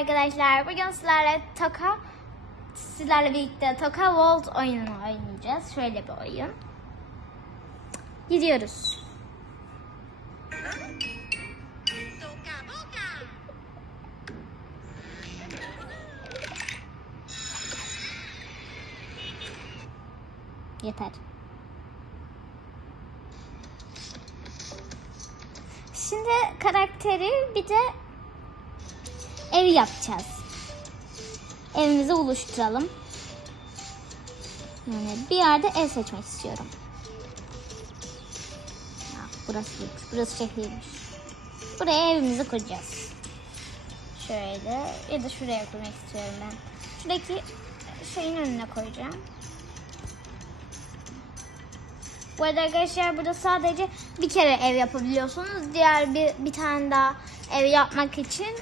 arkadaşlar. Bugün sizlerle Toka sizlerle birlikte Toka World oyununu oynayacağız. Şöyle bir oyun. Gidiyoruz. Yeter. Şimdi karakteri bir de ev yapacağız. Evimizi oluşturalım. Yani bir yerde ev seçmek istiyorum. Ya, burası lüks, burası şehirmiş. Buraya evimizi kuracağız. Şöyle ya da şuraya kurmak istiyorum ben. Şuradaki şeyin önüne koyacağım. Bu arada arkadaşlar burada sadece bir kere ev yapabiliyorsunuz. Diğer bir, bir tane daha ev yapmak için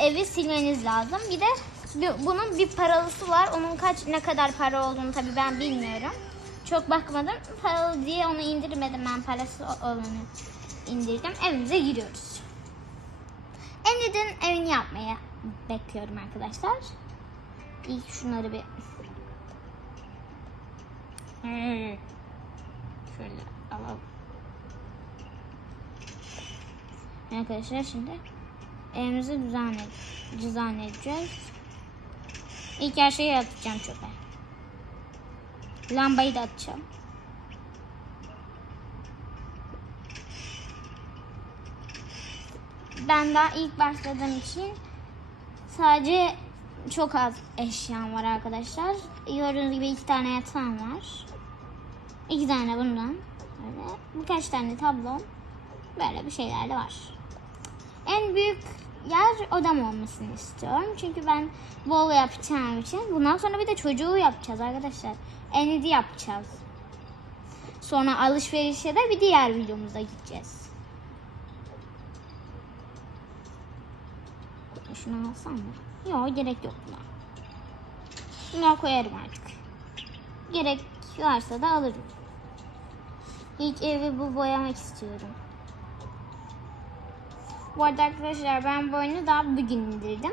evi silmeniz lazım. Bir de bir- bunun bir paralısı var. Onun kaç ne kadar para olduğunu tabii ben bilmiyorum. Çok bakmadım. Paralı diye onu indirmedim ben parası olanı indirdim. Evimize giriyoruz. Enid'in evini yapmaya bekliyorum arkadaşlar. İlk şunları bir Hmm. Şöyle alalım. Arkadaşlar şimdi evimizi düzenle, düzenleyeceğiz. İlk her şeyi atacağım çöpe. Lambayı da atacağım. Ben daha ilk başladığım için sadece çok az eşyam var arkadaşlar. Gördüğünüz gibi iki tane yatağım var. İki tane bundan. Böyle birkaç tane tablom. Böyle bir şeyler de var. En büyük yer odam olmasını istiyorum. Çünkü ben bol yapacağım için. Bundan sonra bir de çocuğu yapacağız arkadaşlar. Enidi yapacağız. Sonra alışverişe de bir diğer videomuza gideceğiz. Şunu alsam mı? Yok gerek yok buna. Şunu koyarım artık. Gerek varsa da alırım. İlk evi bu boyamak istiyorum. Bu arada arkadaşlar ben bu oyunu daha bugün indirdim.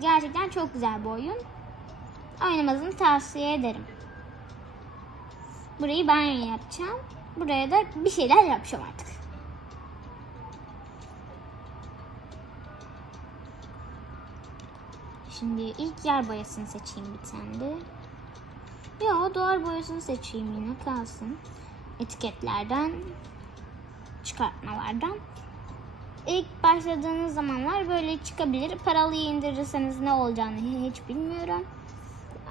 Gerçekten çok güzel bir oyun. Oynamanızı tavsiye ederim. Burayı ben yapacağım. Buraya da bir şeyler yapacağım artık. Şimdi ilk yer boyasını seçeyim bir tane de. Yo duvar boyasını seçeyim yine kalsın. Etiketlerden çıkartmalardan. İlk başladığınız zamanlar böyle çıkabilir. Paralıyı indirirseniz ne olacağını hiç bilmiyorum.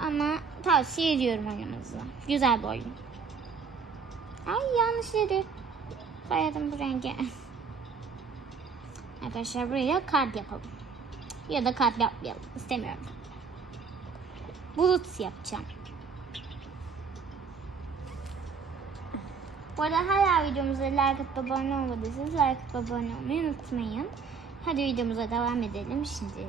Ama tavsiye ediyorum oynamanızı. Güzel bir oyun. Ay yanlış yeri. Koyalım bu renge. Arkadaşlar buraya kart yapalım. Ya da kart yapmayalım. İstemiyorum. Bulut yapacağım. Bu arada hala videomuza like atıp abone olmadıysanız like atıp abone olmayı unutmayın. Hadi videomuza devam edelim şimdi.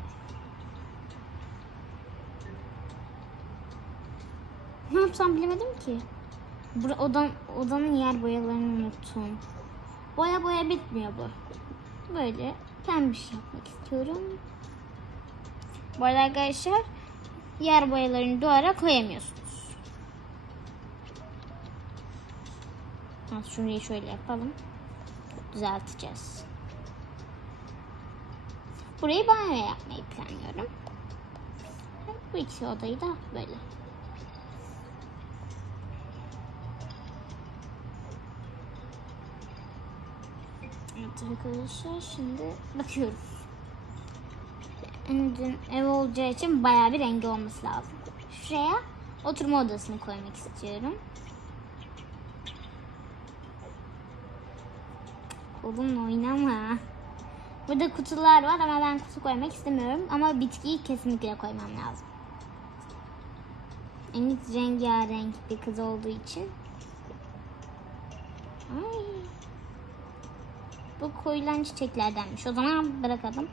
Ne yapsam bilemedim ki. Bura, odan, odanın yer boyalarını unuttum. Boya boya bitmiyor bu. Böyle pembiş yapmak istiyorum. Bu arada arkadaşlar yer boyalarını duvara koyamıyorsunuz. Ha, şurayı şöyle yapalım. Düzelteceğiz. Burayı banyo yapmayı planlıyorum. Bu iki odayı da böyle. Evet arkadaşlar şimdi bakıyoruz. Enid'in ev olacağı için bayağı bir rengi olması lazım. Şuraya oturma odasını koymak istiyorum. Kolumla oynama. Burada kutular var ama ben kutu koymak istemiyorum. Ama bitkiyi kesinlikle koymam lazım. Enid rengarenk bir kız olduğu için. Ay. Bu koyulan çiçeklerdenmiş. O zaman bırakalım.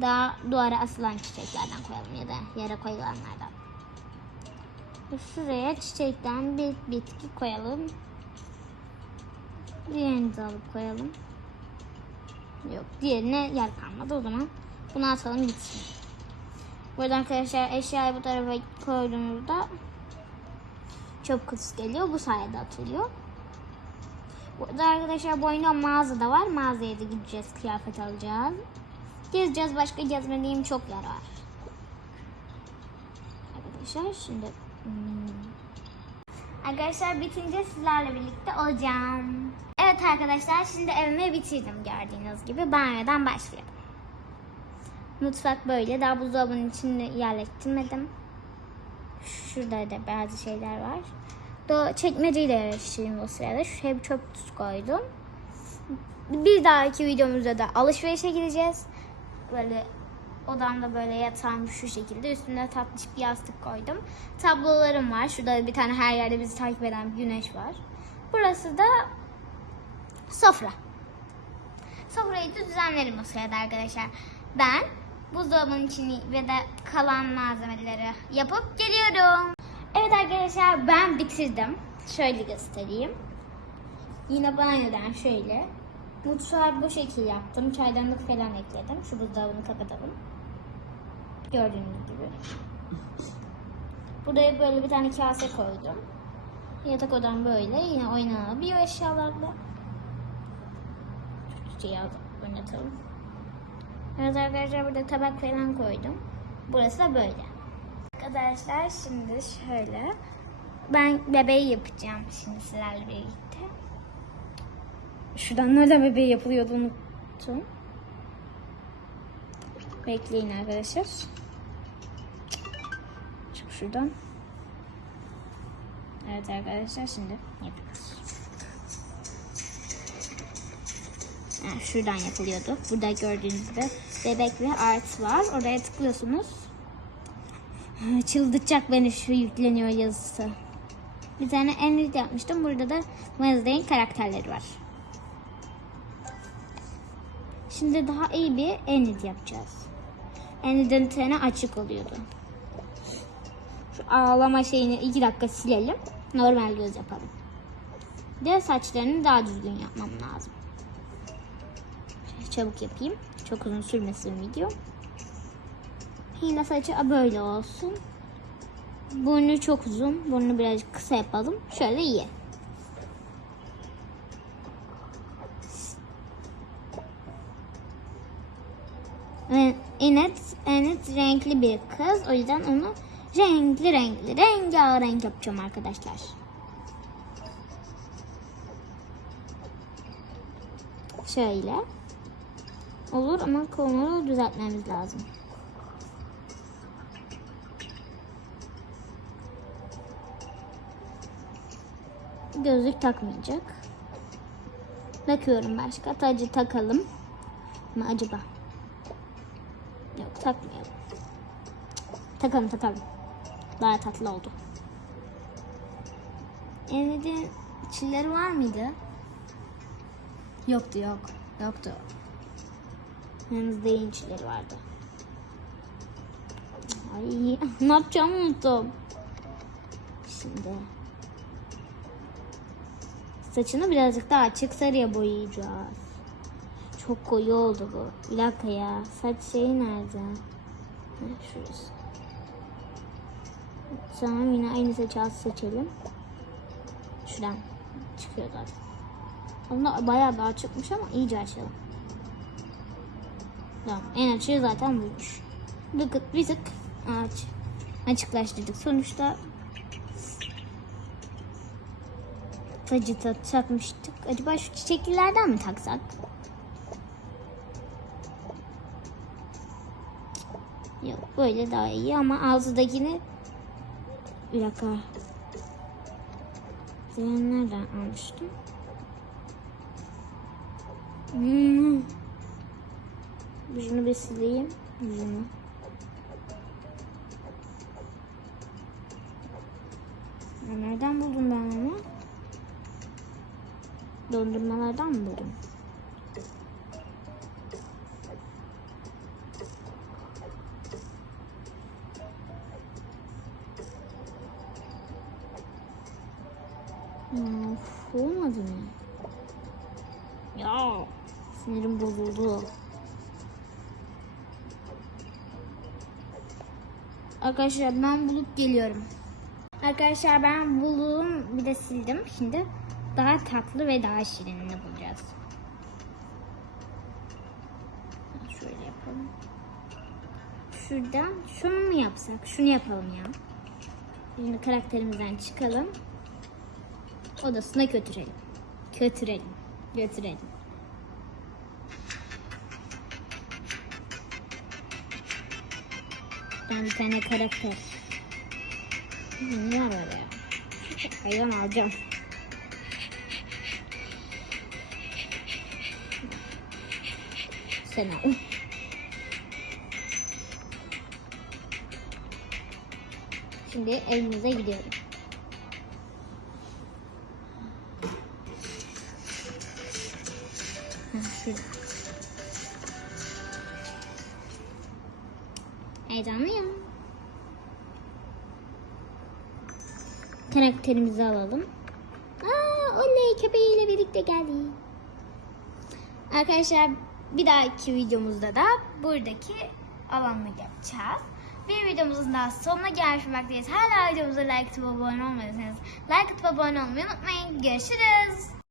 Daha duvara asılan çiçeklerden koyalım ya da yere koyulanlardan. Şuraya çiçekten bir bitki koyalım. Diğerini de alıp koyalım. Yok diğerine yer kalmadı o zaman. Bunu atalım gitsin. Buradan arkadaşlar eşyayı bu tarafa koyduğumuzda çöp kutusu geliyor. Bu sayede atılıyor. Burada arkadaşlar bu oyunda mağaza da var. Mağazaya da gideceğiz. Kıyafet alacağız. Gezeceğiz. Başka gezmediğim çok yer var. Arkadaşlar şimdi hmm. Arkadaşlar bitince sizlerle birlikte olacağım. Evet arkadaşlar şimdi evimi bitirdim gördüğünüz gibi. Banyodan başlayalım. Mutfak böyle. Daha buzdolabının içinde yerleştirmedim. Şurada da bazı şeyler var. Do çekmeceyi de yerleştireyim o sırada. Şuraya bir çöp kutusu koydum. Bir dahaki videomuzda da alışverişe gideceğiz. Böyle odamda böyle yatağım şu şekilde. Üstünde tatlış bir yastık koydum. Tablolarım var. Şurada bir tane her yerde bizi takip eden bir güneş var. Burası da sofra. Sofrayı da düzenlerim o sırada arkadaşlar. Ben buzdolabının içini ve de kalan malzemeleri yapıp geliyorum. Evet arkadaşlar ben bitirdim. Şöyle göstereyim. Yine banyodan şöyle. Mutfağı bu şekil yaptım. Çaydanlık falan ekledim. Şu buzdolabını kapatalım. Gördüğünüz gibi. Buraya böyle bir tane kase koydum. Yatak odam böyle. Yine oynanabiliyor eşyalarla. Çiçeği aldım. Oynatalım. Evet arkadaşlar burada tabak falan koydum. Burası da böyle. Arkadaşlar şimdi şöyle. Ben bebeği yapacağım şimdi sizlerle birlikte. Şuradan nereden bebeği yapılıyordu unuttum. Bekleyin arkadaşlar. Şuradan. Evet arkadaşlar şimdi yapıyoruz. Ha, şuradan yapılıyordu. Burada gördüğünüz gibi bebek ve art var. Oraya tıklıyorsunuz. Ha, Çıldırtacak beni şu yükleniyor yazısı. Bir tane Enrit yapmıştım. Burada da Wednesday'in karakterleri var. Şimdi daha iyi bir Enrit yapacağız. Enrit'in tane açık oluyordu. Şu ağlama şeyini iki dakika silelim. Normal göz yapalım. De saçlarını daha düzgün yapmam lazım. Çabuk yapayım. Çok uzun sürmesin video. Yine saçı böyle olsun. Burnu çok uzun. Burnu birazcık kısa yapalım. Şöyle iyi. Enet, Enet renkli bir kız. O yüzden onu renkli renkli rengarenk yapacağım arkadaşlar. Şöyle. Olur ama kolunu düzeltmemiz lazım. Gözlük takmayacak. Bakıyorum başka. Tacı takalım. Mı acaba? Yok takmayalım. Takalım takalım. Daha tatlı oldu. Evde çilleri var mıydı? Yoktu yok. Yoktu. Yalnız değil çilleri vardı. Ay ne yapacağımı unuttum. Şimdi saçını birazcık daha açık sarıya boyayacağız. Çok koyu oldu bu. Bir dakika ya. Saç şeyi nerede? Ha, şurası. Tamam yine aynı az seçelim. Şuradan çıkıyor zaten. Aslında bayağı bir açıkmış ama iyice açalım. Tamam en açığı zaten buymuş. Tık bir tık aç. Açıklaştırdık. Sonuçta tacı takmıştık. Acaba şu çiçeklilerden mi taksak? Yok böyle daha iyi ama ağzıdakini bir dakika. Ben nereden almıştım? Hmm. Şunu bir sileyim. Yüzünü. Nereden buldum ben onu? Dondurmalardan mı buldum? Arkadaşlar ben bulup geliyorum. Arkadaşlar ben buldum bir de sildim. Şimdi daha tatlı ve daha şirinini bulacağız. Şöyle yapalım. Şuradan şunu mu yapsak? Şunu yapalım ya. Şimdi karakterimizden çıkalım. Odasına götürelim. Götürelim. Götürelim. Ben bir tane karakter. Ne var orada ya? Hayvan alacağım. Sen al. Şimdi evimize gidiyorum. Şurada. Heyecanlıyım. Karakterimizi alalım. Aa, oley köpeğiyle birlikte geldi. Arkadaşlar bir dahaki videomuzda da buradaki alanı yapacağız. Bir videomuzun daha sonuna gelmiş bulunmaktayız. Hala videomuza like atıp abone olmadıysanız like atıp abone olmayı unutmayın. Görüşürüz.